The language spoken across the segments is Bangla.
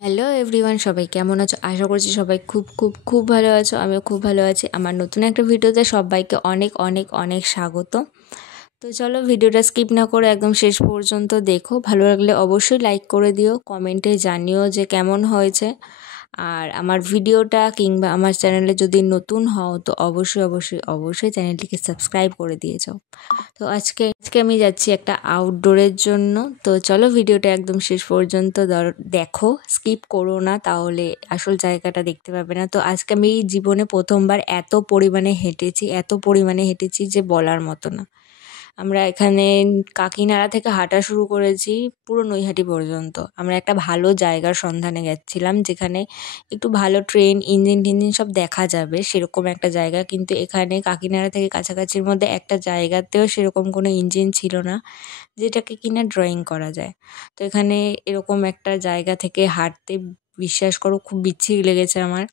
হ্যালো এভরিওয়ান, সবাই কেমন আছো? আশা করছি সবাই খুব খুব খুব ভালো আছো। আমিও খুব ভালো আছি। আমার নতুন একটা ভিডিওতে সবাইকে অনেক অনেক অনেক স্বাগত। তো চলো ভিডিওটা স্কিপ না করে একদম শেষ পর্যন্ত দেখো। ভালো লাগলে অবশ্যই লাইক করে দিও, কমেন্টে জানিও যে কেমন হয়েছে। আর আমার ভিডিওটা কিংবা আমার চ্যানেলে যদি নতুন হও তো অবশ্যই অবশ্যই অবশ্যই চ্যানেলটিকে সাবস্ক্রাইব করে দিয়ে যাও। তো আজকে আমি যাচ্ছি একটা আউটডোরের জন্য। তো চলো ভিডিওটা একদম শেষ পর্যন্ত দেখো, স্কিপ করো না, তাহলে আসল জায়গাটা দেখতে পাবে না। তো আজকে আমি জীবনে প্রথমবার এত পরিমাণে হেঁটেছি যে বলার মতো না। আমরা এখানে কাকিনাড়া থেকে হাঁটা শুরু করেছি পুরো নৈহাটি পর্যন্ত। আমরা একটা ভালো জায়গার সন্ধানে যাচ্ছিলাম, যেখানে একটু ভালো ট্রেন ইঞ্জিন টিঞ্জিন সব দেখা যাবে, সেরকম একটা জায়গা। কিন্তু এখানে কাকিনাড়া থেকে কাছাকাছির মধ্যে একটা জায়গাতেও সেরকম কোনো ইঞ্জিন ছিল না যেটাকে কিনা ড্রয়িং করা যায়। তো এখানে এরকম একটা জায়গা থেকে হাঁটতে, বিশ্বাস করো, খুব বিচ্ছিরি লেগেছে আমার।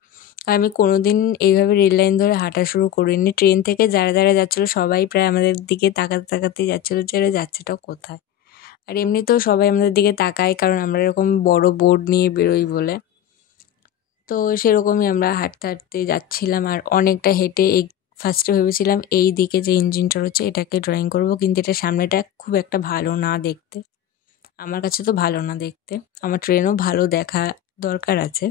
আমি কোনোদিন এইভাবে রেল লাইন ধরে হাঁটা শুরু করিনি। ট্রেন থেকে যারা যারা যাচ্ছিলো সবাই প্রায় আমাদের দিকে তাকাতে তাকাতেই যাচ্ছিলো যে এরা যাচ্ছেটাও কোথায়। আর এমনিতেও সবাই আমাদের দিকে তাকায়, কারণ আমরা এরকম বড় বোর্ড নিয়ে বেরোই বলে। তো সেরকমই আমরা হাঁটতে হাঁটতে যাচ্ছিলাম। আর অনেকটা হেঁটে ফার্স্টে ভেবেছিলাম এই দিকে যে ইঞ্জিনটা রয়েছে এটাকে ড্রয়িং করব, কিন্তু এটা সামনেটা খুব একটা ভালো না দেখতে। আমার কাছে তো ভালো না দেখতে, আমার ট্রেনও ভালো দেখা দরকার আছে।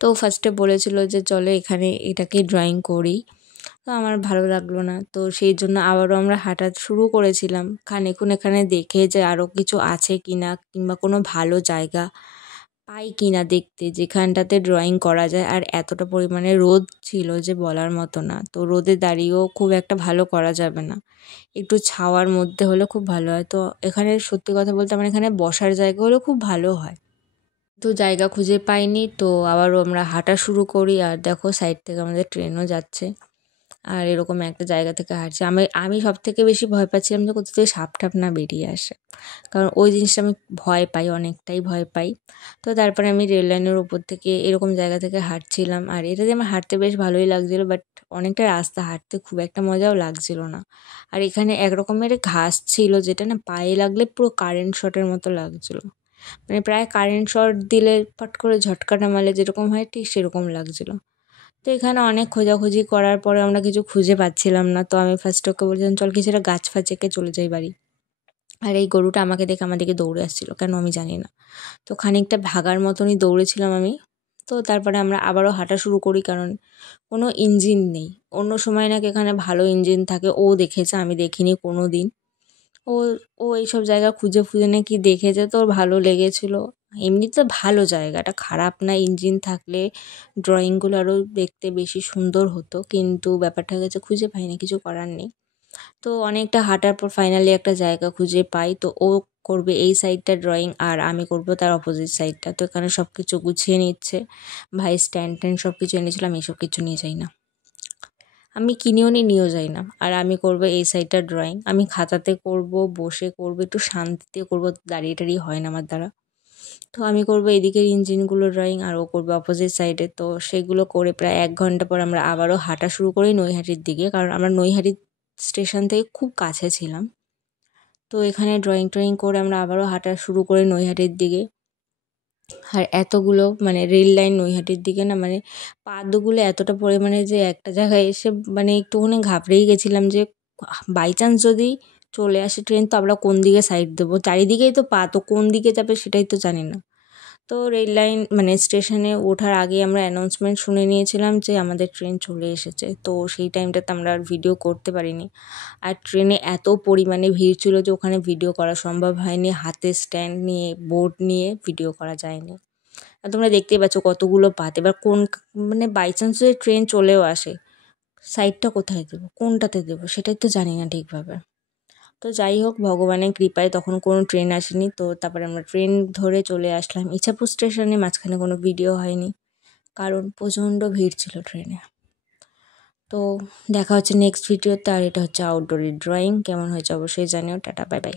তো ফার্স্টে বলেছিল যে চলো এখানে এটাকে ড্রয়িং করি, তো আমার ভালো লাগলো না। তো সেই জন্য আবারও আমরা হাঁটা শুরু করেছিলাম খানিকক্ষণ এখানে দেখে যে আরও কিছু আছে কিনা, কিংবা কোনো ভালো জায়গা পাই কিনা দেখতে যেখানটাতে ড্রয়িং করা যায়। আর এতটা পরিমাণে রোদ ছিল যে বলার মতো না। তো রোদে দাঁড়িয়েও খুব একটা ভালো করা যাবে না, একটু ছাওয়ার মধ্যে হলে খুব ভালো হয়। তো এখানে সত্যি কথা বলতে আমার এখানে বসার জায়গা হলেও খুব ভালো হয়। তো জায়গা খুঁজে পাইনি, তো আবারও আমরা হাঁটা শুরু করি। আর দেখো সাইড থেকে আমাদের ট্রেনও যাচ্ছে। আর এরকম একটা জায়গা থেকে হাঁটছি। আমি সব থেকে বেশি ভয় পাচ্ছিলাম যে কোথা থেকে সাপ টাপ না বেরিয়ে আসে, কারণ ওই জিনিসটা আমি ভয় পাই, অনেকটাই ভয় পাই। তো তারপরে আমি রেল লাইনের ওপর থেকে এরকম জায়গা থেকে হাঁটছিলাম। আর এটা দিয়ে আমার হাঁটতে বেশ ভালোই লাগছিলো, বাট অনেকটা রাস্তা হাঁটতে খুব একটা মজাও লাগছিল না। আর এখানে এক রকমের ঘাস ছিল যেটা না পায়ে লাগলে পুরো কারেন্ট শটের মতো লাগছিলো। মানে প্রায় কারেন্ট শট দিলে ফট করে ঝটকাটা মারলে যেরকম হয় ঠিক সেরকম লাগছিলো। তো এখানে অনেক খোঁজাখুঁজি করার পরে আমরা কিছু খুঁজে পাচ্ছিলাম না। তো আমি ফার্স্ট ওকে বলছিলাম চল কিছুটা গাছ ফাঁচেকে চলে যাই বাড়ি। আর এই গরুটা আমাকে দেখে আমার দিকে দৌড়ে আসছিলো, কেন আমি জানি না। তো খানিকটা ভাগার মতনই দৌড়েছিলাম আমি। তো তারপরে আমরা আবারও হাঁটা শুরু করি, কারণ কোনো ইঞ্জিন নেই। অন্য সময় নাকি এখানে ভালো ইঞ্জিন থাকে, ও দেখেছে, আমি দেখিনি কোনো দিন। ও ও এইসব জায়গা খুঁজে খুঁজে নাকি দেখেছে, তো ওর ভালো লেগেছিলো। এমনিতে ভালো জায়গাটা, খারাপ না। ইঞ্জিন থাকলে ড্রয়িংগুলো আরও দেখতে বেশি সুন্দর হতো, কিন্তু ব্যাপারটা হচ্ছে খুঁজে পাইনি, কিছু করার নেই। তো অনেকটা হাঁটার পর ফাইনালি একটা জায়গা খুঁজে পাই। তো ও করবে এই সাইডটা ড্রয়িং আর আমি করব তার অপোজিট সাইডটা। তো এখানে সব কিছু গুছিয়ে নিচ্ছে ভাই, স্ট্যান্ড ট্যান্ড সব কিছু এনেছিলাম, এসব কিছু নিয়ে যাই না, আমি কিনেও নিয়েও যাই না। আর আমি করব এই সাইডটা ড্রয়িং, আমি খাতাতে করব, বসে করব, একটু শান্তিতে করব, দাঁড়িয়ে টাড়িয়ে হয় না আমার দ্বারা। তো আমি করব এদিকের ইঞ্জিনগুলো ড্রয়িং, আর ও করবে অপোজিট সাইডে। তো সেগুলো করে প্রায় 1 ঘন্টা পর আমরা আবারও হাঁটা শুরু করি নৈহাটির দিকে, কারণ আমরা নৈহাটি স্টেশন থেকে খুব কাছে ছিলাম। তো এখানে ড্রয়িং ট্রয়িং করে আমরা আবারও হাঁটা শুরু করি নৈহাটির দিকে। আর এতগুলো মানে রেল লাইন নৈহাটির দিকে না, মানে পাদুগুলো এতটা পরিমাণে যে একটা জায়গায় এসে মানে একটুখানি ঘাবড়েই গেছিলাম যে বাই চান্স যদি চলে আসে ট্রেন, তো আমরা কোন দিকে সাইড দেবো, চারিদিকেই তো পা, তো কোন দিকে যাবে সেটাই তো জানি না। তো রেল লাইন মানে স্টেশনে ওঠার আগে আমরা অ্যানাউন্সমেন্ট শুনে নিয়েছিলাম যে আমাদের ট্রেন চলে এসেছে। তো সেই টাইমটাতে আমরা আর ভিডিও করতে পারিনি। আর ট্রেনে এত পরিমাণে ভিড় ছিল যে ওখানে ভিডিও করা সম্ভব হয়নি, হাতে স্ট্যান্ড নিয়ে বোর্ড নিয়ে ভিডিও করা যায়নি। আর তোমরা দেখতেই পাচ্ছ কতগুলো পাত। এবার কোন মানে বাই চান্স যদি ট্রেন চলেও আসে, সাইডটা কোথায় দেবো, কোনটাতে দেবো সেটাই তো জানি না ঠিকভাবে। তো যাই হোক, ভগবানের কৃপায় তখন কোনো ট্রেন আসেনি। তো তারপরে আমরা ট্রেন ধরে চলে আসলাম ইছাপুর স্টেশনে। মাঝখানে কোনো ভিডিও হয়নি, কারণ প্রচণ্ড ভিড় ছিল ট্রেনে। তো দেখা হচ্ছে নেক্সট ভিডিওতে। আর এটা হচ্ছে আউটডোরের ড্রয়িং, কেমন হয়েছে অবশ্যই জানিও। Tata, bye bye.